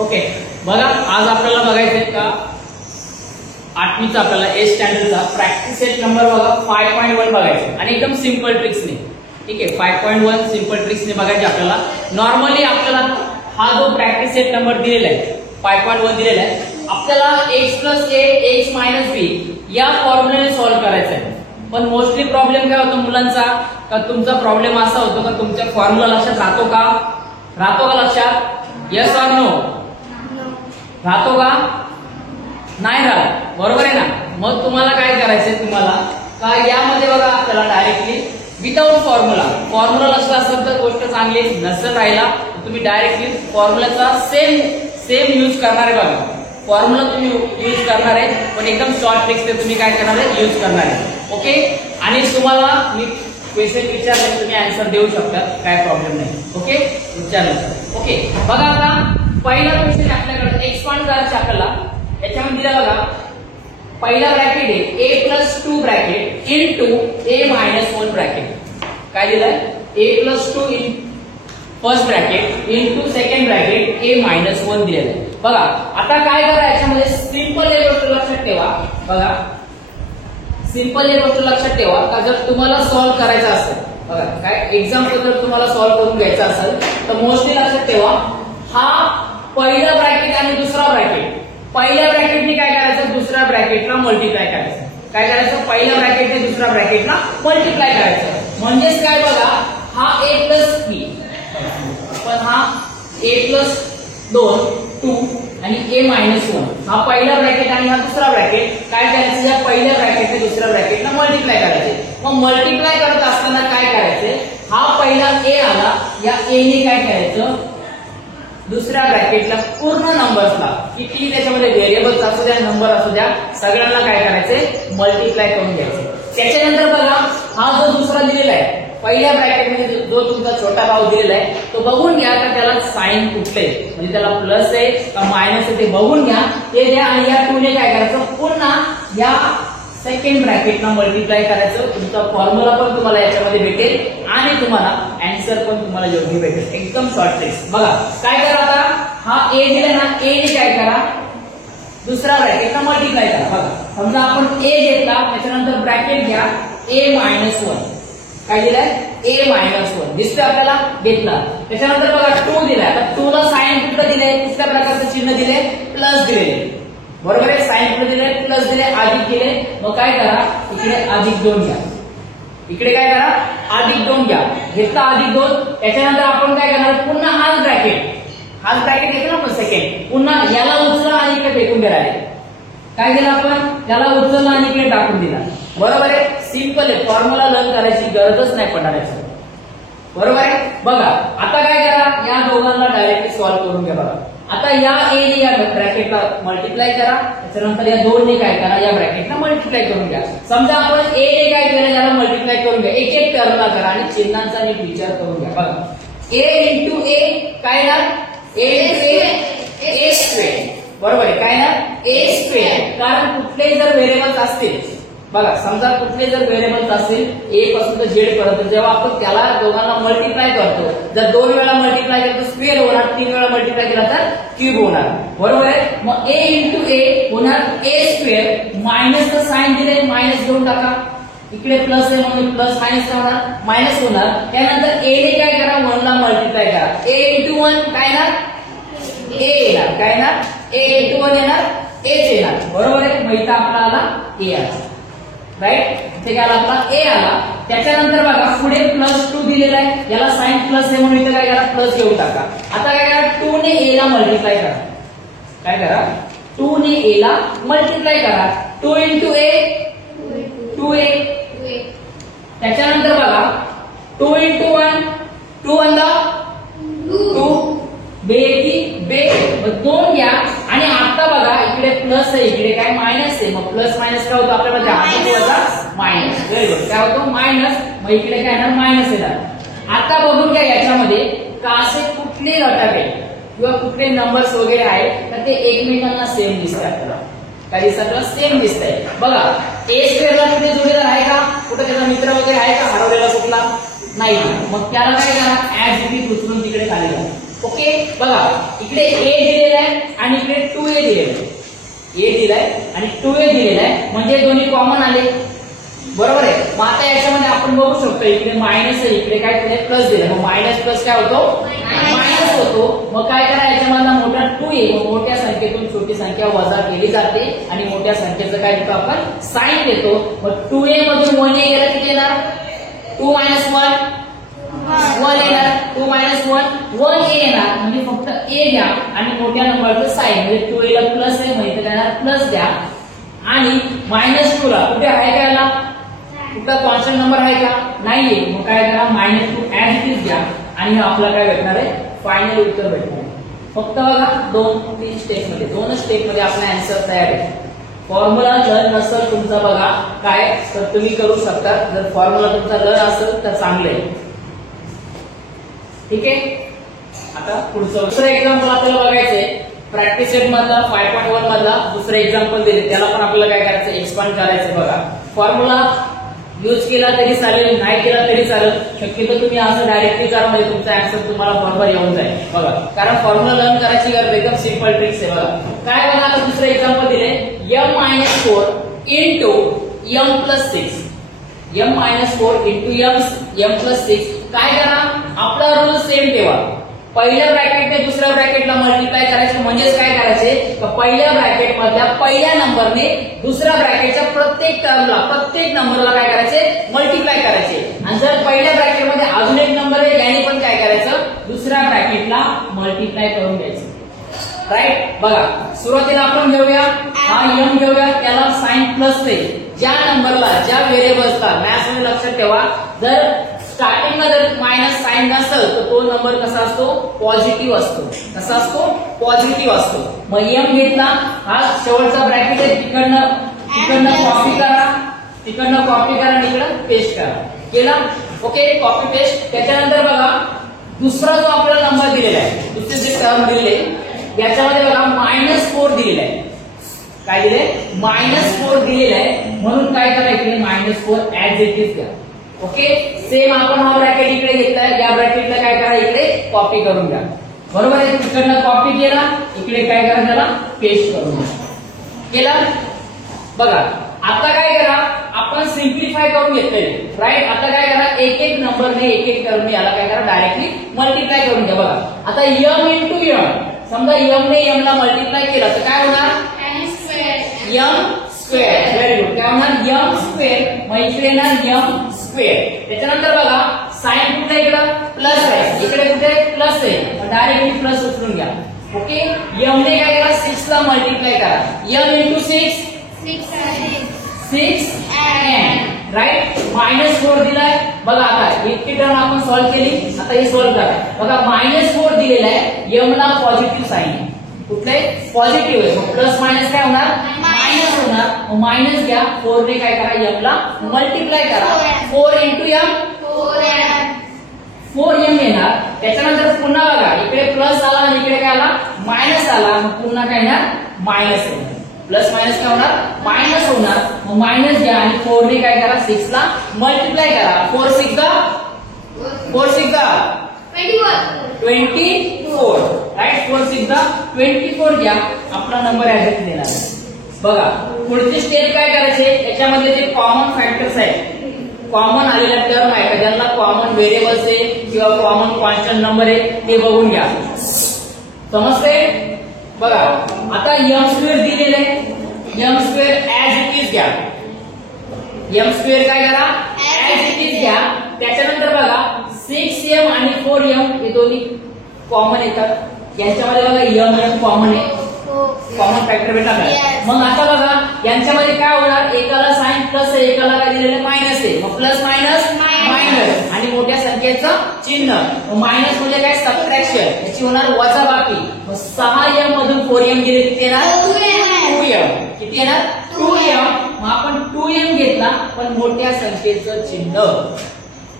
Okay, बघा आज आपल्याला बघायचं आहे का 8वीचा आपल्याला ए स्टँडर्डचा प्रॅक्टिस सेट नंबर बघा 5.1 बघायचं आणि एकदम सिंपल ट्रिक्सने. ठीक आहे, 5.1 सिंपल ट्रिक्सने बघायचे आपल्याला. नॉर्मली आपल्याला हा जो प्रॅक्टिस सेट नंबर दिलेला आहे 5.1 दिलेला आहे, आपल्याला x + a x - b या फॉर्म्युलाने सॉल्व्ह करायचं आहे. पण मोस्टली प्रॉब्लेम काय होतो मुलांचा, का तुमचा प्रॉब्लेम असा होतो का तुमच्या फॉर्म्युला लक्षात राहतो का लक्षात? Yes or no? राहतो का? नाही राहत, बरोबर आहे ना. मग तुम्हाला काय करायचंय, तुम्हाला का यामध्ये बघा आपल्याला डायरेक्टली विदाउट फॉर्म्युला लक्षात असेल तर गोष्ट चांगली, नसेल राहिला तुम्ही डायरेक्टली फॉर्म्युलाचा सेम यूज करणार आहे. बघा फॉर्म्युला तुम्ही यूज करणार आहे, पण एकदम शॉर्ट ट्रिक्स ते तुम्ही काय करणार आहे, यूज करणार आहे. ओके, आणि तुम्हाला मी क्वेश्चन विचारले तुम्ही आन्सर देऊ शकता, काय प्रॉब्लेम नाही. ओके, विचारलं. ओके, बघा आता पहिला क्वेश्चन आपल्याकडे एक्सपांड करायचं आपल्याला. याच्यामध्ये दिला बघा, पहिला ब्रॅकेट आहे a + 2 bracket into a - 1 bracket. काय दिलंय? a + 2 in first bracket into second bracket a - 1 दिलेलं आहे. बघा आता काय करा, याच्यामध्ये सिंपल एक गोष्ट लक्षात ठेवा. बघा सिंपल एक गोष्ट लक्षात ठेवा का जर तुम्हाला सॉल्व्ह करायचं असेल, बघा काय एक्झाम्पल जर तुम्हाला सॉल्व्ह करून घ्यायचं असेल तर मोस्टली लक्षात ठेवा, हा पहिला ब्रॅकेट आणि दुसरा ब्रॅकेट, पहिल्या ब्रॅकेटने काय करायचं, दुसऱ्या ब्रॅकेटला मल्टिप्लाय करायचं. काय करायचं, पहिल्या ब्रॅकेटने दुसऱ्या ब्रॅकेटला मल्टिप्लाय करायचं. म्हणजेच काय बघा, हा a + b, पण हा a + 2 आणि a - 1 हा पहिला ब्रॅकेट आणि हा दुसरा ब्रॅकेट. काय करायचं, या पहिल्या ब्रॅकेटने दुसऱ्या ब्रॅकेटला मल्टिप्लाय करायचे. मग मल्टिप्लाय करत असताना काय करायचे, हा पहिला a आला, या a ने काय करायचं, दुसऱ्या ब्रॅकेटला पूर्ण नंबर्सला किती त्याच्यामध्ये व्हेरिएबल्स असू द्या, नंबर असू द्या, सगळ्यांना काय करायचे, मल्टिप्लाय करून घ्यायचे. त्याच्यानंतर बघा हा जो दुसरा दिलेला आहे, पहिल्या ब्रॅकेटमध्ये जो तुमचा छोटा भाव दिलेला आहे तो बघून घ्या का त्याला साइन कुठले, म्हणजे त्याला प्लस आहे का मायनस आहे ते बघून घ्या, ते द्या. आणि या 2 ने काय करायचं, पुन्हा या सेकंड ब्रॅकेटला मल्टिप्लाय करायचं. तुमचा फॉर्म्युला पण तुम्हाला याच्यामध्ये भेटेल आणि तुम्हाला आन्सर पण तुम्हाला योग्य भेटेल. एकदम शॉर्ट ट्रिक्स. बघा काय करा, आता हा a दिला ना, a ने काय करा, दुसऱ्या ब्रॅकेटला मल्टिप्लाय करा. बघा समजा आपण a घेतला, त्याच्यानंतर ब्रॅकेट घ्या a - 1. काय दिलाय, a - 1 दिसतोय आपल्याला, घेतला. त्याच्यानंतर बघा 2 दिलाय, आता 2 ला साइन कुठलं दिलंय, कुठल्या प्रकारचं चिन्ह दिले, प्लस दिले, बरोबर आहे. साइन कुठे दिले, प्लस दिले, अधिक केले. मग काय करा, इकडे +2 घ्या, इकडे काय करा, +2 घ्या. घेतला +2. त्याच्यानंतर आपण काय करणार, पुन्हा हाच ब्रॅकेट घेतला आपण सेकंड, पुन्हा याला उचला आणि इकडे फेकून दिला. काय केलं आपण, त्याला उचलला आणि इकडे टाकून दिला, बरोबर आहे. सिंपल आहे, फॉर्म्युला लर्न करायची गरजच नाही पडणार याचं, बरोबर आहे. बघा आता काय करा, या दोघांना डायरेक्टली सॉल्व्ह करून घ्या. बघा आता या a ने या ब्रॅकेटला मल्टिप्लाय करा, त्याच्यानंतर या 2 ने काय करा, या ब्रॅकेटला मल्टिप्लाय करून घ्या. समजा आपण a ने काय केलं, याला मल्टिप्लाय करून घ्या, एक एक टर्मला करा आणि चिन्हांचा नीट विचार करून घ्या. बघा a × a काय ना, a², बरोबर आहे. काय ना, a², कारण कुठलेही जर व्हेरिएबल्स असतील, बघा समजा कुठले जर व्हेरिएबल्स असतील a पासून तर z पर्यंत, जेव्हा आपण त्याला दोघांना मल्टिप्लाय करतो, जर 2 वेळा मल्टिप्लाय केलं तर स्क्वेअर होणार, 3 वेळा मल्टिप्लाय केला तर क्यूब होणार, बरोबर आहे. मग a × a होणार a² मायनसचं साइन दिले, मायनस घेऊन टाका, इकडे प्लस आहे म्हणून प्लस मायनस होणार, मायनस होणार. त्यानंतर a ने काय करा, 1 ला मल्टिप्लाय करा, a × 1 काय ना, a येणार, काय ना, a × 1 येणार, aच येणार, बरोबर आहे. मग इथं आपला आला a आला, राईट. इथे काय आपला a आला. त्याच्यानंतर बघा पुढे +2 दिलेला आहे, याला साइन प्लस आहे म्हणून इथे काय करा, प्लस घेऊन टाका. आता काय करा, 2 ने a ला मल्टिप्लाय करा. काय करा, 2 ने a ला मल्टिप्लाय करा. 2 × a 2a. त्याच्यानंतर बघा 2 × 1 2 × 2 बे 2 घ्या. आणि आता बघा इकडे प्लस आहे, इकडे काय मायनस आहे, मग प्लस मायनस काय होतो आपल्यामध्ये, अधिक वजा मायनस, व्हेरी गुड. काय होतो, मायनस. मग इकडे काय येणार, मायनस येणार. आता बघून घ्या याच्यामध्ये का असे कुठले घटक आहे किंवा कुठले नंबर्स वगैरे आहेत तर ते एकमेकांना सेम दिसतात आपल्याला. काय दिसतात, सेम दिसत आहे. बघा a² ला कुठे जोडीदार आहे का, कुठे त्याचा मित्र वगैरे आहे का, हरवलेला कुठला नाही. मग त्याला काय करा, ऍज इट इज उचलून तिकडे खाली घाला. ओके बघा इकडे ए दिलेला आहे आणि इकडे 2a दिलेला आहे. ए दिलाय आणि 2a दिलेला आहे म्हणजे दोन्ही कॉमन आले बरोबर आहे. मग आता याच्यामध्ये आपण बघू शकतो इकडे मायनस आहे इकडे काय दिले प्लस दिलं मग मायनस प्लस काय होतो मायनस होतो. मग काय करा याच्यामधला मोठा 2a मोठ्या संख्येतून छोटी संख्या वजा केली जाते आणि मोठ्या संख्येचं काय देतो आपण साइन देतो. मग 2a मधून 1a गेला किती येणार 2 - 1 1 येणार 2 - 1 1a येणार म्हणजे फक्त a द्या आणि मोठ्या नंबरचं साइन म्हणजे 2a ला प्लस आहे म्हणजे त्याला प्लस द्या आणि -2 ला कुठे आहे का याला कुठला कॉन्स्टंट नंबर आहे का नाहीये. मग काय करा -2 ऍज इट इज द्या आणि आपला काय भेटणार आहे फायनल उत्तर भेटणार आहे. फक्त बघा 2-3 स्टेप मध्ये 2 स्टेप मध्ये आपला आन्सर तयार आहे. फॉर्म्युला जर नसेल तुमचा बघा काय तर तुम्ही करू शकता. जर फॉर्म्युला तुमचा जर असेल तर चांगलं आहे. ठीक आहे आता पुढचं दुसरं एक्झाम्पल आपल्याला बघायचंय. प्रॅक्टिस सेट मधला 5.1 मधला दुसरं एक्झाम्पल दिले त्याला पण आपल्याला काय करायचं एक्सपांड करायचं. बघा फॉर्म्युला यूज केला तरी चालेल नाही केला तरी चालेल. शक्यतो तुम्ही असं डायरेक्टली करा म्हणजे तुमचा आन्सर तुम्हाला बरोबर येऊन जाईल. बघा कारण फॉर्म्युला लर्न करायची गरज एकदम सिंपल ट्रिक्स आहे. बघा काय बघा आता दुसरं एक्झाम्पल दिले m-4 into m+6 m-4 into m+6 काय करा आपला रूल सेम ठेवा. पहिल्या ब्रॅकेटने दुसऱ्या ब्रॅकेटला मल्टिप्लाय करायचं म्हणजेच काय करायचे तर पहिल्या ब्रॅकेट मधल्या पहिल्या नंबरने दुसऱ्या ब्रॅकेटच्या प्रत्येक टर्मला प्रत्येक नंबरला काय करायचे मल्टिप्लाय करायचे. आणि जर पहिल्या ब्रॅकेट मध्ये अजून एक नंबर आहे त्याने पण काय करायचं दुसऱ्या ब्रॅकेटला मल्टिप्लाय करून द्यायचं. राईट बघा सुरुवातीला आपण घेऊया हा m घेऊया त्याला साइन प्लस आहे. ज्या नंबरला ज्या व्हेरिएबल्सला मॅथ्स मध्ये लक्षात ठेवा जर स्टार्टिंगला जर मायनस साइन नसेल तर तो नंबर कसा असतो पॉझिटिव्ह असतो. कसा असतो पॉझिटिव्ह असतो. मग m घेतला हा शेवटचा ब्रॅकेट आहे तिकडनं कॉपी करा आणि इकडं पेस्ट करा केला. Okay copy paste. त्याच्यानंतर बघा दुसरा जो आपल्याला नंबर दिलेला आहे दुसरे जे टर्म दिलेले याच्यामध्ये बघा -4 दिलेला आहे. काय दिले -4 दिलेला आहे म्हणून काय करा इकडे -4 ऍज इट इज द्या. ओके सेम आपण हा ब्रॅकेट इकडे घेतलाय या ब्रॅकेटला काय करा इकडे कॉपी करून घ्या. बरोबर आहे तिकडनं कॉपी केला इकडे काय करा त्याला पेस्ट करून घ्या. केला बघा आता काय करा आपण सिम्प्लिफाय करून घेतलंय. राईट आता काय करा एक एक नंबरने एक एक टर्मने याला काय करा डायरेक्टली मल्टिप्लाय करून घ्या. बघा आता m into m समजा m ने m ला मल्टिप्लाय केला तर काय होणार m स्क्वेअर. व्हेरी गुड काय होणार m स्क्वेअर मग इकडे येणार m स्क्वेअर. त्याच्यानंतर बघा साइन कुठे इकडं प्लस आहे इकडे कुठे प्लस आहे डायरेक्टली प्लस उचलून घ्या. ओके m ने काय करा 6 ला मल्टिप्लाय करा m into 6 6n राईट -4 दिलाय. बघा आता इतकी टर्म आपण सॉल्व्ह केली आता हे सॉल्व्ह करा. बघा -4 दिलेला आहे m ला पॉझिटिव्ह साइन कुठले पॉझिटिव्ह आहे मग प्लस मायनस काय होणार मायनस होणार. मग मायनस घ्या 4 ने काय करा m ला मल्टिप्लाय करा 4 into m 4m येणार. त्याच्यानंतर पुन्हा बघा इकडे प्लस आला आणि इकडे काय आला मायनस आला मग पुन्हा काय येणार मायनस येणार. प्लस मायनस काय होणार मायनस होणार. मग मायनस घ्या आणि 4 ने काय करा 6 ला मल्टिप्लाय करा 4 6 24 राईट 4 6 24 घ्या आपला नंबर ऍड देणार. बघा पुढची स्टेप काय करायचे याच्यामध्ये जे कॉमन फॅक्टर्स आहेत कॉमन आलेला टर्म आहे का ज्यांना कॉमन व्हेरिएबल्स आहे किंवा कॉमन कॉन्स्टंट नंबर आहे ते बघून घ्या. समजते बघा आता m² दिलेले m² ऍज इट इज घ्या. m² काय करा ऍज इट इज घ्या. त्याच्यानंतर बघा 6m आणि 4m हे दोन्ही कॉमन येतात. यांच्यामध्ये बघा m कॉमन आहे कॉमन फॅक्टर भेटला. मग आता बघा यांच्यामध्ये काय होणार एकाला साइन प्लस आहे एकाला काय दिलेलं मायनस आहे मग प्लस मायनस मायनस आणि मोठ्या संख्येचं चिन्ह मायनस म्हणजे काय सबट्रॅक्शन याची होणार वजाबाकी. मग 6m मधून 4m गेले किती येणार 2m किती येणार 2m. मग आपण 2m घेतला पण मोठ्या संख्येचं चिन्ह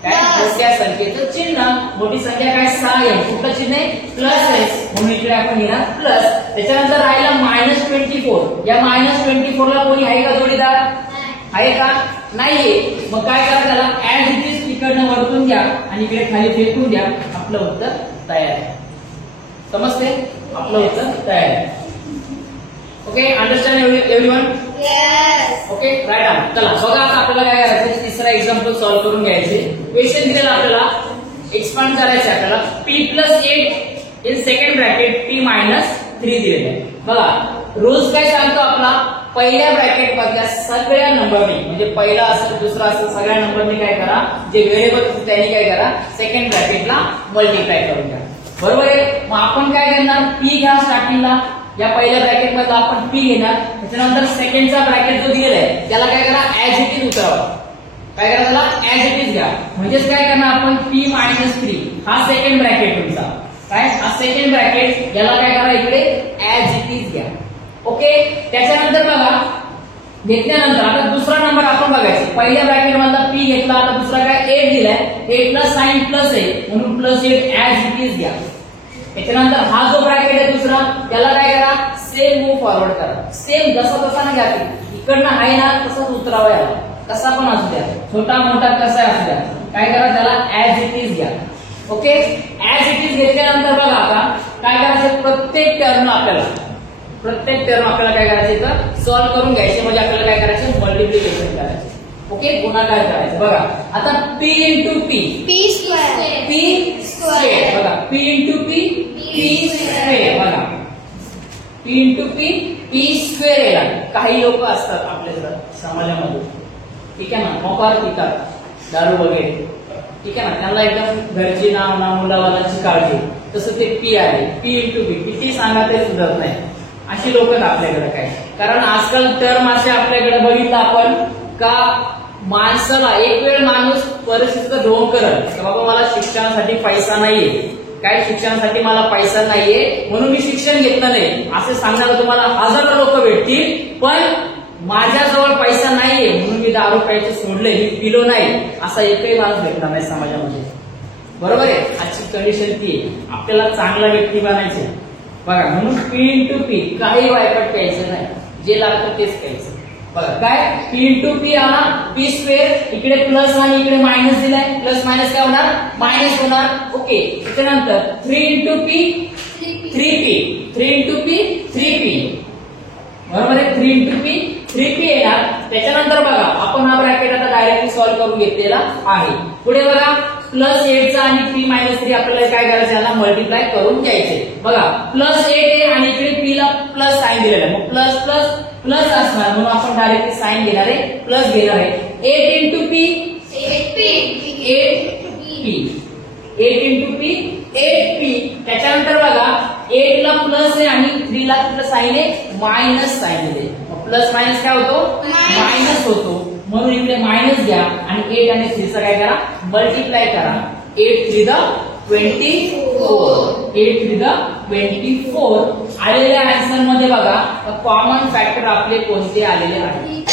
काय मोठ्या संख्येचं चिन्ह मोठी संख्या काय 6m कुठलं चिन्ह आहे प्लस आहे म्हणून इकडे आपण घेणार प्लस. त्याच्यानंतर राहिला -24 या -24 ला कोणी आहे का जोडीदार आहे का नाहीये. मग काय करा त्याला ऍज इट इज तिकडनं वरतून घ्या आणि इकडे खाली फेकून द्या आपलं उत्तर तयार आहे. समजते? आपलं उत्तर तयार आहे. Okay, understand everyone? Yes. Okay, right answer. चला बघा आता आपल्याला काय करायचं, तिसरा एक्झाम्पल सॉल्व्ह करून घ्यायचे. क्वेश्चन दिलेला आपल्याला एक्सपांड करायचं आहे. आपल्याला p+8 in second bracket p-3 दिलेलं आहे. बघा रूल्स काय सांगतो आपला, पहिल्या ब्रॅकेट मधल्या सगळ्या नंबरनी, म्हणजे पहिला असेल दुसरा असेल सगळ्या नंबरनी काय करा, जे व्हेरिएबल त्यांनी काय करा, सेकंड ब्रॅकेटला मल्टिप्लाय करून घ्या. बरोबर आहे. मग आपण काय करणार, p घ्या स्टार्टिंगला, या पहिल्या ब्रॅकेट मध्ये आपण p घेणार, त्याच्यानंतर सेकंडचा ब्रॅकेट जो दिलेला आहे त्याला काय करा, ऍज इट इज उतरवा. काय करा, त्याला ऍज इट इज घ्या. म्हणजेच काय करणार आपण, p-3 हा सेकंड ब्रॅकेट तुमचा, काय हा सेकंड ब्रॅकेट, याला काय करा इकडे ऍज इट इज घ्या. ओके, त्याच्यानंतर बघा घेतल्यानंतर आता दुसरा नंबर आपण बघायचा. पहिल्या ब्रॅकेट मधला p घेतला, आता दुसरा काय 8 दिलाय, 8 ला साइन प्लस आहे म्हणून +8 ऍज इट इज घ्या. त्याच्यानंतर हा जो ब्रॅकेट आहे दुसरा, त्याला काय करा, सेम मूव फॉरवर्ड करा. सेम जसा तसा ना घ्या, इकडनं आहे ना तसंच उतरावा, याला कसा पण असू द्या, छोटा मोठा कसा असू द्या, काय करा त्याला ऍज इट इज घ्या. ओके, ऍज इट इज घेतल्यानंतर बघा आता काय करायचं, प्रत्येक टर्म आपल्याला काय करायचं, तर सॉल्व्ह करून घ्यायचे. म्हणजे आपल्याला काय करायचं, मल्टिप्लिकेशन करायचं. ओके, गुणाकार करायचं. बघा आता p into p, P square. p square, बघा p into p, p square, बघा p into p, p square येणार. काही लोक असतात आपल्याकडे समाजामध्ये, ठीक आहे ना, मोकार पितात, दारू वगैरे, ठीक आहे ना, त्यांना एकदम घरची ना मुलावालाची काळजी, तसं ते p आहे, p इंटू p, किती सांगा ते सुधरत नाही. अशी लोक आपल्याकडे काय, कारण आजकाल टर्म असे आपल्याकडे बघितलं आपण का, माणसाला एक वेळ माणूस परिस्थितीचा ढोंग करत, बाबा मला शिक्षणासाठी पैसा नाहीये, काय शिक्षणासाठी मला पैसा नाहीये म्हणून मी शिक्षण घेतलं नाही, असे सांगणारा तुम्हाला हजारो लोक भेटतील. पण माझ्याजवळ पैसा नाहीये म्हणून मी दारू प्यायचे सोडले, मी पिलो नाही, असा एकही माणूस भेटणार नाही समाजामध्ये. बरोबर आहे, आजची कंडिशन ती आहे. आपल्याला चांगला व्यक्ती बनायचे. बघा म्हणून p इंटू p, काही वायपट प्यायचं नाही, जे लागतं तेच प्यायचं. बघा काय, p इंटू p आला, p स्क्वेअर, इकडे प्लस आणि इकडे मायनस दिलाय, प्लस मायनस काय होणार, मायनस होणार. ओके, त्याच्यानंतर 3 into p, 3p, 3 into p, 3p, बरोबर आहे. 3 इंटू p, 3p येणार. त्याच्यानंतर बघा आपण हा ब्रॅकेट आता डायरेक्टली सॉल्व्ह करून घेतलेला आहे. पुढे बघा +8 चा आणि p-3 आपल्याला काय करायचं, याला मल्टिप्लाय करून घ्यायचे. बघा +8 आहे आणि इकडे p ला प्लस साइन दिलेला आहे, मग प्लस प्लस प्लस असणार म्हणून आपण डायरेक्टली साइन घेणार आहे, प्लस घेणार आहे. 8 into p, 8p, 8 into p, 8p. त्याच्यानंतर बघा 8 ला प्लस आहे आणि 3 ला कुठलं साइन आहे, मायनस साइन आहे. प्लस मायनस काय होतो, मायनस होतो, म्हणून इकडे मायनस घ्या आणि 8 आणि 3 चा काय करा, मल्टिप्लाय करा. 8 3 द 24, 8 3 द 24. आलेल्या आन्सर मध्ये बघा कॉमन फॅक्टर आपले कोणते आलेले आहेत,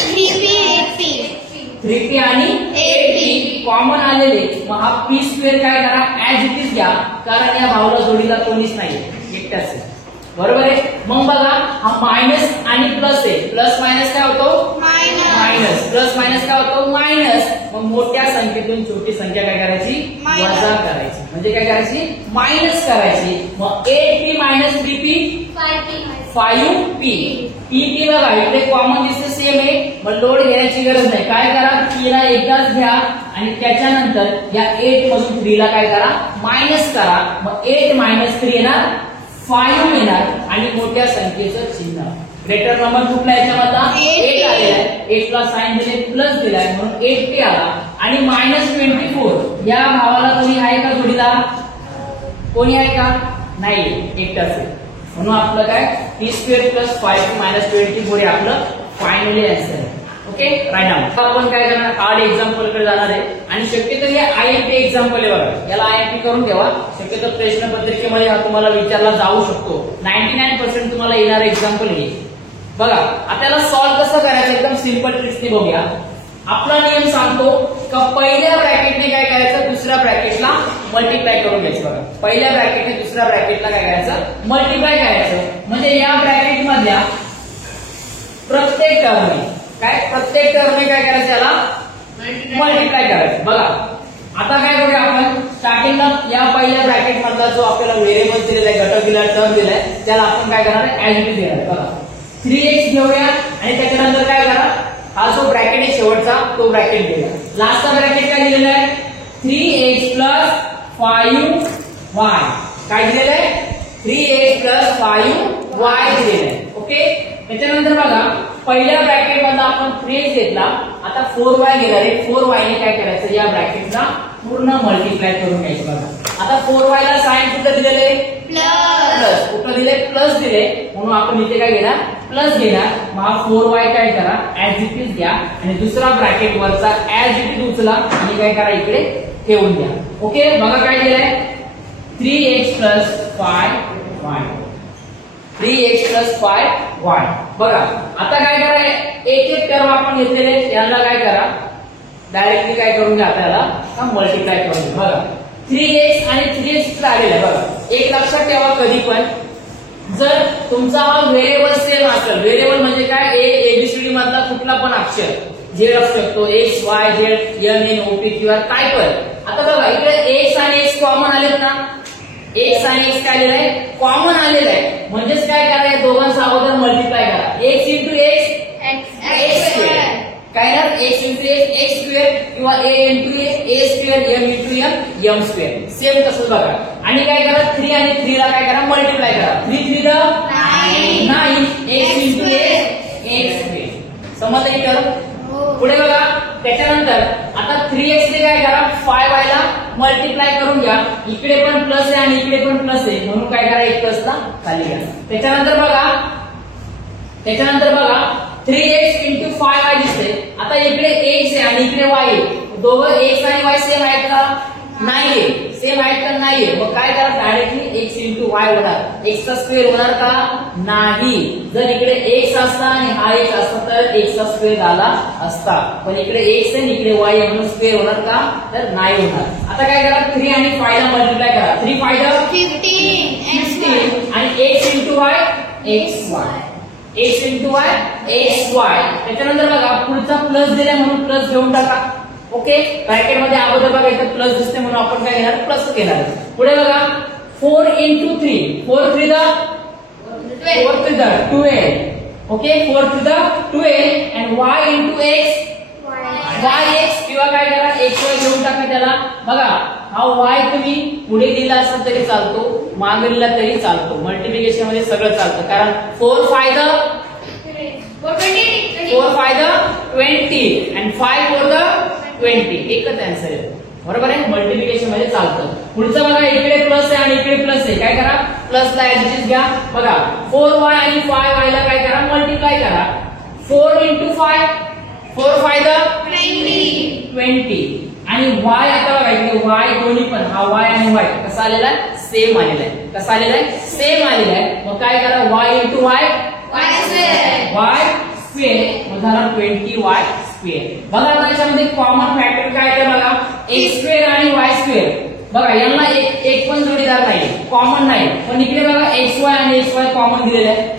3p आणि 8p कॉमन आलेले. मग हा p स्क्वेअर काय करा, ऍज इट इज घ्या, कारण या भावाला जोडीला कोणीच नाही, एकटाच आहे. बरोबर आहे. मग बघा हा मायनस आणि प्लस आहे, प्लस मायनस काय होतो, मायनस, प्लस मायनस काय होतो, मायनस. मग मोठ्या संख्येतून छोटी संख्या काय करायची, वजा करायची, म्हणजे काय करायची, मायनस करायची. मग 8p minus 3p, 5p. p बघा इकडे कॉमन दिसते, सेम आहे, मग लोड घ्यायची गरज नाही. काय करा, p ला एकदाच घ्या आणि त्याच्यानंतर या 8 मधून 3 ला काय करा, मायनस करा. मग 8 मायनस 3 येणार, 5 येणार आणि मोठ्या संख्येचं चिन्ह. ग्रेटर नंबर कुठला याच्यामधला, 8 आलेला आहे, 8 ला साइन दिले, प्लस दिलाय म्हणून 8p आला. आणि -24 या भावाला कोणी आहे का जोडीला, कोणी आहे का, नाही, एकटाच आहे. म्हणून आपलं काय, p square plus 5p minus 24 हे आपलं फायनली आन्सर आहे. Okay, right answer. आपण काय करणार, हार्ड एक्झाम्पल कडे जाणार आहे आणि शक्यतो हे आयएमपी एक्झाम्पल आहे बघा, याला आयएमपी करून ठेवा. शक्यतो प्रश्न पत्रिकेमध्ये हा तुम्हाला विचारला जाऊ शकतो. 99% तुम्हाला येणार एक्झाम्पल हे बघा. आता याला सॉल्व्ह कसं करायचं, एकदम सिंपल ट्रिक्सने बघूया. आपला नियम सांगतो का पहिल्या ब्रॅकेटने काय करायचं, दुसऱ्या ब्रॅकेटला मल्टिप्लाय करून घ्यायचं. बघा पहिल्या ब्रॅकेटने दुसऱ्या ब्रॅकेटला काय करायचं, मल्टिप्लाय करायचं. म्हणजे या ब्रॅकेट मधल्या प्रत्येक टर्मने काय करायचं, याला मल्टिप्लाय करायचं. बघा आता काय करूया आपण, स्टार्टिंगला या पहिल्या ब्रॅकेट मधला जो आपल्याला व्हेरिएबल दिलेला आहे, घटक दिला, टर्म दिलाय, त्याला आपण काय करणार आहे, ऍज इट इज देणार आहे. बघा 3x घेऊया आणि त्याच्यानंतर काय करा, हा जो ब्रॅकेट आहे शेवटचा तो ब्रॅकेट घेऊया. लास्टचा ब्रॅकेट काय दिलेला आहे, 3x plus 5y. काय दिलेलं आहे, 3x plus 5y दिलेलं आहे. ओके, त्याच्यानंतर बघा पहिल्या ब्रॅकेट मधला आपण 3x घेतला, आता 4y घेणार आहे. 4y ने काय करायचं, या ब्रॅकेटला पूर्ण मल्टिप्लाय करून घ्यायचं. बघा आता 4y ला साइन कुठं दिलेलं आहे, प्लस. कुठं दिले, प्लस दिले, म्हणून आपण इथे काय घेणार, प्लस घेणार. मग हा 4y काय करा, ऍज इट इज घ्या आणि दुसरा ब्रॅकेट वरचा ऍज इट इज उचला आणि काय करा, इकडे ठेवून द्या. ओके, बघा काय दिलंय, 3x plus 5y. 3x plus 5y. बघा आता काय करा, एक एक टर्म आपण घेतलेले यांना काय करा, डायरेक्टली काय करून घ्या, त्याला मल्टिप्लाय करून घ्या. बघा 3x आणि 3x आलेलं आहे. बघा एक लक्षात ठेवा, कधी पण जर तुमचा व्हेरिएबल सेम असेल, व्हेरिएबल म्हणजे काय, एबीसीडी मधला कुठला पण अक्षर झेड असू शकतो, X Y Z N N O P किंवा काय पण. आता बघा इकडे एक्स आणि एक्स कॉमन आलेत ना, एक्स आणि एक्स काय आलेलं आहे, कॉमन आलेलं आहे. म्हणजेच काय करा, दोघांचा अगोदर मल्टिप्लाय करा, x into x x square. काय ना, x into x x square किंवा ए इंटू ए square, M into M M square. Same तसंच बघा. आणि काय करा, 3 आणि 3 ला काय करा, मल्टिप्लाय करा. 3 3 9, एक्स इंटू एक्स स्क्वेअर. समजलं इथं? पुढे बघा त्याच्यानंतर आता 3x ने काय करा, 5y ला मल्टिप्लाय करून घ्या. इकडे पण प्लस आहे आणि इकडे पण प्लस आहे, म्हणून काय करा, एक प्लस ला खाली घ्या. त्याच्यानंतर बघा 3x इंटू 5y दिसते. आता इकडे x आहे आणि इकडे y आहे, दोघं x आणि y सेम आहेत का, नाहीये. सेम आहेत का, नाहीये. मग काय करा, डायरेक्टली x इंटू y होणार, x चा स्क्वेअर होणार का, नाही. जर इकडे x असता आणि हा x असता तर x चा स्क्वेअर झाला असता, पण इकडे x आहे इकडे y आहे म्हणून स्क्वेअर होणार का, तर नाही होणार. आता काय करा, 3 आणि 5 ला मल्टिप्लाय करा. 3 5 15 आणि x into y xy, x into y xy. त्याच्यानंतर बघा पुढचा प्लस दिलाय म्हणून प्लस घेऊन टाका. ओके, ब्रॅकेट मध्ये अगोदर बघा इथं प्लस दिसते म्हणून आपण काय घेणार, प्लस घेणार. पुढे बघा 4 into 3, 4 3 12. Okay, 4 3 12 and y into x yx किंवा काय करा, xy घेऊन टाका त्याला. बघा हा y तुम्ही पुढे दिला असेल तरी चालतो, मागे दिला तरी चालतो, मल्टिप्लिकेशन मध्ये सगळं चालतं. कारण 4 5 20 and 5 4 20, एकच आन्सर आहे. बरोबर आहे, मल्टिप्लिकेशन मध्ये चालतं. पुढचं बघा इकडे प्लस आहे आणि इकडे प्लस आहे, काय करा, प्लसला ऍडजस्ट घ्या. बघा 4y आणि 5y ला काय करा, मल्टिप्लाय करा. 4 इंटू 5 4 5 20 आणि y आता बघा इकडे y दोन्ही पण, हा y आणि y कसा आलेला आहे, सेम आलेला आहे. कसा आलेला आहे, सेम आलेला आहे. मग काय करा, y इंटू y स्क्वेअर, मग झाला 20y स्क्वेअर. बघा त्याच्यामध्ये कॉमन फॅक्टर काय आहे बघा, x स्क्वेअर आणि y स्क्वेअर. बघा यांना एक पण जोडीदार नाही, कॉमन नाही. पण इकडे बघा xy आणि xy कॉमन दिलेलं आहे.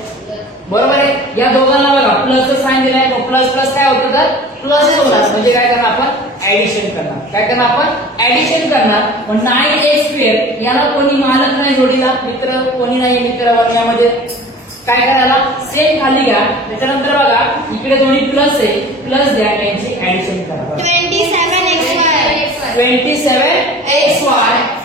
बरोबर आहे, या दोघांना बघा प्लसचं साइन दिलंय, मग प्लस प्लस काय होतं, तर प्लस होणार. म्हणजे काय करणार, आपण ऍडिशन करणार. काय करणार, आपण ऍडिशन करणार. पण 9x स्क्वेअर याला कोणी मालक नाही, जोडीला मित्र कोणी नाही मित्र वर्गामध्ये. काय करायला, सेम खाली घ्या. त्याच्यानंतर बघा इकडे दोन्ही प्लस आहे, प्लस द्या, त्यांची ऍडिशन करा. 27xy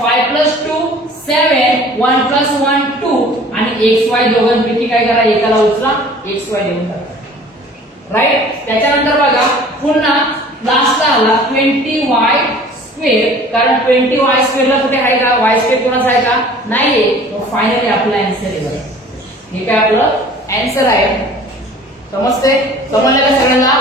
5 प्लस 2 7 1 प्लस 1 2 आणि xy दोघांपैकी काय करा, एकाला उचला, xy देऊन टाका. राईट. त्याच्यानंतर बघा पुन्हा लास्टला आला 20y स्क्वेअर, कारण 20y स्क्वेअरला कुठे आहे का, y स्क्वेअर कोणाचा आहे का, नाहीये. मग फायनली आपला आन्सर आहे. हे काय आपलं आन्सर आहे. समजलं का सगळ्यांना?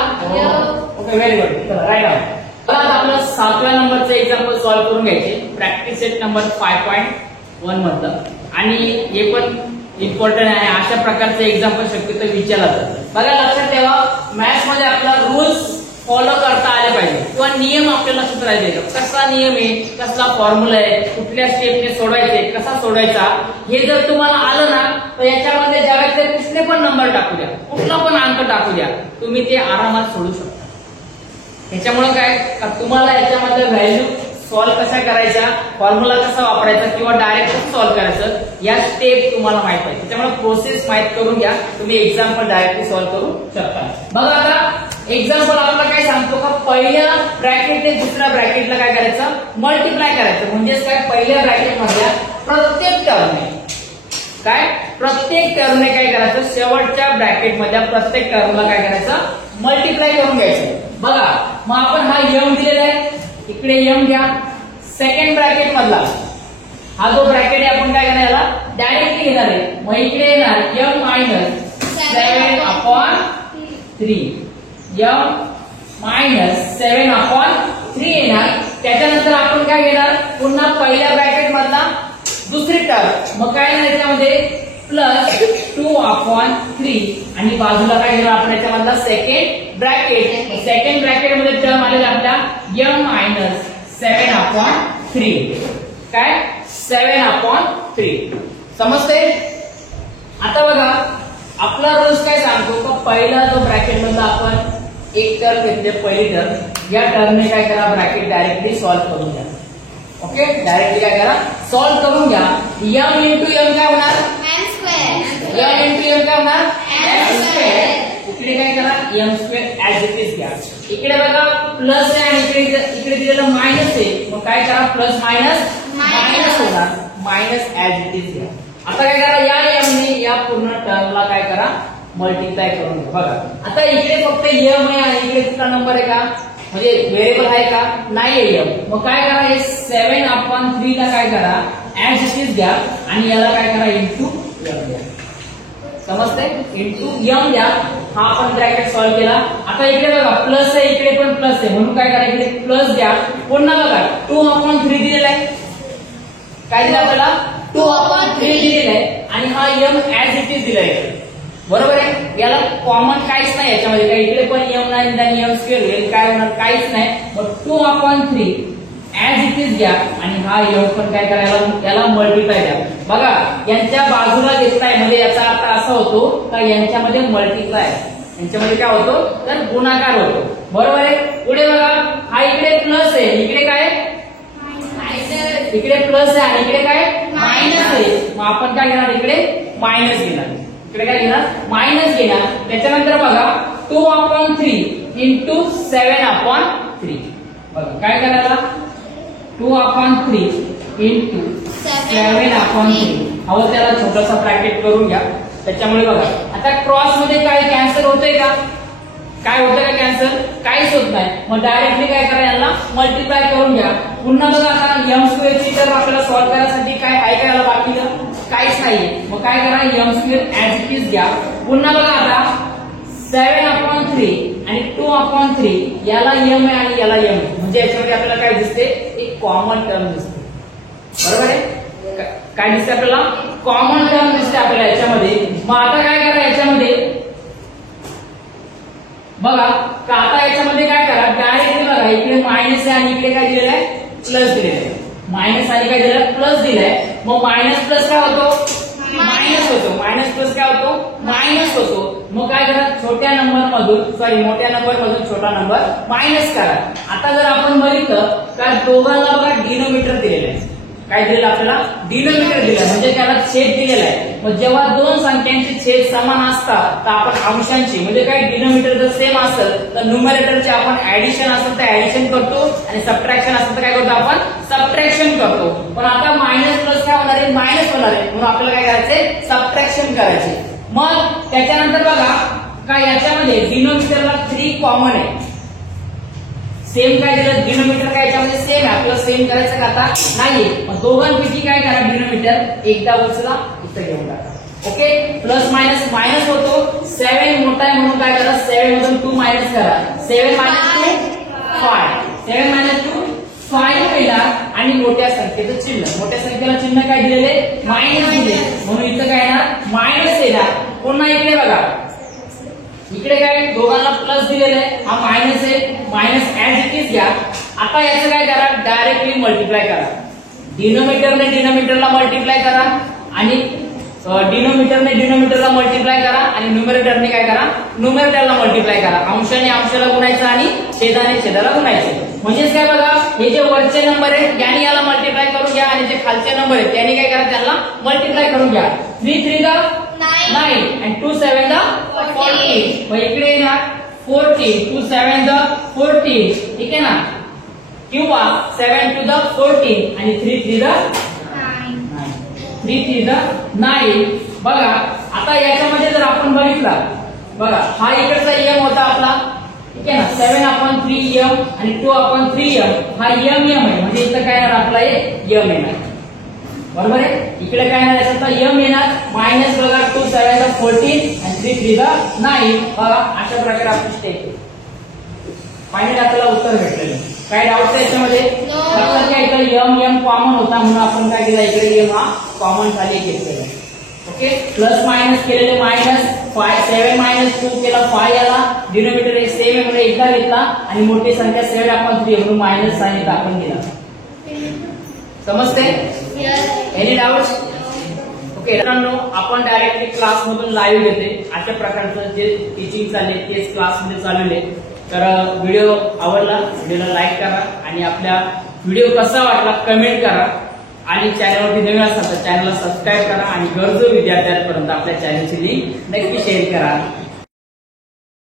Okay, very good. चला राईट आउट. आता आपलं 7व्या नंबरचं एक्झाम्पल सॉल्व्ह करून घ्यायचे, प्रॅक्टिस सेट नंबर 5.1 मधलं. आणि हे पण इम्पॉर्टंट आहे, अशा प्रकारचं एक्झाम्पल शक्यतो विचारलं जातं. बघा लक्षात ठेवा, मॅथ्स मध्ये आपला रूल्स फॉलो करता आले पाहिजे किंवा नियम आपल्याला लक्षात राहायचे. कसला नियम आहे, कसला फॉर्म्युला आहे, कुठल्या स्टेपने सोडवायचे, कसा सोडवायचा, हे जर तुम्हाला आलं ना तर याच्यामध्ये ज्यावेळेस ते कुठले पण नंबर टाकू द्या, कुठला पण अंक टाकू द्या, तुम्ही ते आरामात सोडू शकता. याच्यामुळे काय का तुम्हाला याच्यामध्ये व्हॅल्यू सॉल्व्ह कशा करायच्या, फॉर्म्युला कसा वापरायचा किंवा डायरेक्ट कसं सॉल्व्ह करायचं या स्टेप तुम्हाला माहित पाहिजे. त्याच्यामुळे प्रोसेस माहित करून घ्या, तुम्ही एक्झाम्पल डायरेक्टली सॉल्व्ह करू शकता. बघा आता एक्झाम्पल आपल्याला काय सांगतो का, पहिल्या ब्रॅकेट ते दुसऱ्या ब्रॅकेटला काय करायचं, मल्टिप्लाय करायचं. म्हणजेच काय, पहिल्या ब्रॅकेट मधल्या प्रत्येक टर्मने प्रत्येक टर्मने काय करायचं, शेवटच्या ब्रॅकेट मधल्या प्रत्येक टर्मला काय करायचं, मल्टिप्लाय करून घ्यायचं. बघा मग आपण हा यम दिलेला आहे, इकडे यम घ्या. सेकंड ब्रॅकेट मधला हा जो ब्रॅकेट आहे आपण काय करणार, याला डायरेक्टली घेणार आहे. मग इकडे येणार यम मायनस 7/3, यम मायनस 7/3 येणार. त्याच्यानंतर आपण काय घेणार, पुन्हा पहिल्या ब्रॅकेट मधला दुसरी टर्म, मग काय येणार याच्यामध्ये प्लस 2/3 आणि बाजूला काय घेणार आपण याच्यामधला सेकंड ब्रॅकेट. सेकंड ब्रॅकेट मध्ये टर्म आलेला आपला यम मायनस 7/3, काय 7/3. समजते. आता बघा आपला रूल्स काय सांगतो का, पहिला जो ब्रॅकेट मधला आपण एक टर्म घेतले, पहिली टर्म, या टर्मने काय करा, ब्रॅकेट डायरेक्टली सॉल्व्ह करून घ्या. ओके, डायरेक्टली काय करा, सॉल्व्ह करून घ्या. यम इंटू यम काय होणार, यम इंटू यम काय होणार, m². इकडे काय करा, m² ऍज इट इज घ्या. इकडे बघा प्लस आहे आणि इकडे दिलेलं मायनस आहे, मग काय करा, प्लस मायनस मायनस होणार, मायनस ऍज इट इज घ्या. आता काय करा, या m ने या पूर्ण टर्मला काय करा, मल्टिप्लाय करून घ्या. बघा आता इकडे फक्त m आहे आणि इकडे कुठला नंबर आहे का, म्हणजे व्हेरिएबल आहे का, नाही आहे m. मग काय करा, हे 7/3 ला काय करा, ऍज इट इज घ्या आणि याला काय करा, इंटू m द्या. समजते, इंटू m द्या. हा आपण ब्रॅकेट सॉल्व्ह केला. आता इकडे बघा प्लस आहे, इकडे पण प्लस आहे, म्हणून काय करा, इकडे प्लस द्या. पुन्हा बघा 2/3 दिलेला आहे, काय दिलं आपल्याला, 2/3 दिलेला आहे आणि हा m ऍज इट इज दिलाय. बरोबर आहे, याला कॉमन काहीच नाही याच्यामध्ये, काय इकडे पण m नाही आणि m² होईल, काय होणार, काहीच नाही. मग 2/3 ऍज इट इज घ्या आणि हा m पण काय करायला, याला मल्टिप्लाय द्या. बघा यांच्या बाजूला घेतलाय म्हणजे याचा अर्थ असा होतो का यांच्यामध्ये मल्टिप्लाय, यांच्यामध्ये काय होतो, तर गुणाकार होतो. बरोबर आहे. पुढे बघा हा इकडे प्लस आहे, इकडे काय, इकडे प्लस आहे आणि इकडे काय मायनस आहे. मग आपण काय घेणार, इकडे मायनस घेणार, इकडे काय घेणार, मायनस घेणार. त्याच्यानंतर बघा 2/3 इंटू 7/3. बघा काय करायला, 2/3 इंटू 7/3. हवं त्याला छोटासा ब्रॅकेट करून घ्या. त्याच्यामुळे बघा आता क्रॉस मध्ये काय कॅन्सल होतंय का, काय होतं का कॅन्सल, काहीच होत नाही. मग डायरेक्टली काय करा, याला मल्टिप्लाय करून घ्या. पुन्हा बघा आता m² ची तर आपल्याला सॉल्व्ह करण्यासाठी काय आहे का, याला बाकीचं काहीच नाहीये. मग काय करा, m² ऍज इट इज घ्या. पुन्हा बघा आता 7/3 आणि 2/3 याला m आहे आणि याला m आहे, म्हणजे याच्यामध्ये आपल्याला काय दिसते, एक कॉमन टर्म दिसते. बरोबर आहे, काय दिसते आपल्याला, कॉमन टर्म दिसते आपल्याला याच्यामध्ये. मग आता काय करा, याच्यामध्ये बघा का, आता याच्यामध्ये काय करा, डायरेक्टली बघा इकडे मायनस आहे आणि इकडे काय दिलेलं आहे, प्लस दिलेलं आहे. मायनस आणि काय दिलेलं, प्लस दिलंय. मग मायनस प्लस काय होतो, मायनस होतो, मायनस प्लस काय होतो, मायनस होतो. मग काय करा, छोट्या नंबर मधून सॉरी मोठ्या नंबर मधून छोटा नंबर मायनस करा. आता जर आपण बघितलं का दोघांना बघा डिनोमिनेटर दिलेलं आहे, काय दिलेलं आपल्याला, डिनोमिनेटर दिलं म्हणजे त्याला छेद दिलेला आहे. मग जेव्हा दोन संख्यांचे छेद समान असतात तर आपण अंशांची म्हणजे काय, डिनोमिनेटर जर सेम असेल तर न्यूमरेटरचे आपण ऍडिशन असेल तर ऍडिशन करतो आणि सबट्रॅक्शन असेल तर काय करतो, आपण सबट्रॅक्शन करतो. पण आता मायनस प्लस काय होणार आहे, मायनस होणार आहे, म्हणून आपल्याला काय करायचंय, सबट्रॅक्शन करायचे. मग त्याच्यानंतर बघा का याच्यामध्ये डिनोमिनेटरला 3 कॉमन आहे, सेम काय दिलं, डिनोमिनेटर काय याच्यामध्ये सेम आहे, आपल्याला सेम करायचं का आता नाहीये. मग दोघांपैकी काय करा, डिनोमिनेटर एकदा उचला, इथं घेऊन टाका. ओके, प्लस मायनस मायनस होतो, 7 मोठा आहे म्हणून काय करा, 7 मधून 2 मायनस करा, 7 - 2 5, 7 - 2 5 मिळणार आणि मोठ्या संख्येचं चिन्ह, मोठ्या संख्येला चिन्ह काय दिलेले, मायनस दिले, म्हणून इथं काय येणार, मायनस येणार. पुन्हा इकडे बघा, इकडे काय दोघांना प्लस दिलेलं आहे, हा मायनस आहे, मायनस ऍज इट इज घ्या. आता याचं काय करा, डायरेक्टली मल्टिप्लाय करा, डिनोमिनेटरने डिनोमिनेटरला मल्टिप्लाय करा आणि डिनोमिटरने डिनोमिटरला मल्टिप्लाय करा आणि न्यूमरेटरने काय करा, न्यूमरेटरला मल्टिप्लाय करा. अंशाने अंशाला गुणायचं आणि छेदाने छेदाला गुणायचं. म्हणजेच काय बघा, हे जे वरचे नंबर आहेत याने याला मल्टिप्लाय करून घ्या आणि जे खालचे नंबर आहेत त्याने काय करा, त्यांना मल्टिप्लाय करून घ्या. 3 3 द 9 and 2 7 द 14. मग इकडे येणार 14, 2 7 द 14, ठीक आहे ना, किंवा 7 2 द 14 आणि 3 3 द 3 3 द 9. बघा आता याच्यामध्ये जर आपण बघितला, बघा हा इकडचा एम होता आपला, ठीक आहे ना, 7/3m आणि 2/3m. हा एम आहे, म्हणजे इथं काय येणार आपला एम येणार, बरोबर आहे. इकडे काय येणार, याचा एम येणार मायनस बघा 2 7 द 14 आणि 3 3 द 9. बघा अशा प्रकारे आपली स्टेप फायनली आपल्याला उत्तर भेटलेलं. काय डाऊट आहे याच्यामध्ये? लक्षात घ्या, इथं एम कॉमन होता म्हणून आपण काय केलं, इकडे एम हा कॉमन खाली घेतलेला. ओके, प्लस मायनस केलेले मायनस 7 - 2 केला 5 याला, डिनोमिनेटर एक सेम आहे म्हणून एकदा घेतला आणि मोठी संख्या 7/3 म्हणून मायनस साइन इथं आपण दिला. समजते? Any doubts? ओके मित्रांनो, आपण डायरेक्टली क्लास मधून लाईव्ह घेते. अशा प्रकारचं जे टीचिंग चालले तेच क्लासमध्ये चालवले. तर व्हिडिओ आवडला, व्हिडिओला लाईक करा आणि आपल्या व्हिडिओ कसा वाटला कमेंट करा आणि चॅनलवरती नवीन असाल तर चॅनलला सबस्क्राईब करा आणि गरजू विद्यार्थ्यांपर्यंत आपल्या चॅनलची लिंक नक्की शेअर करा.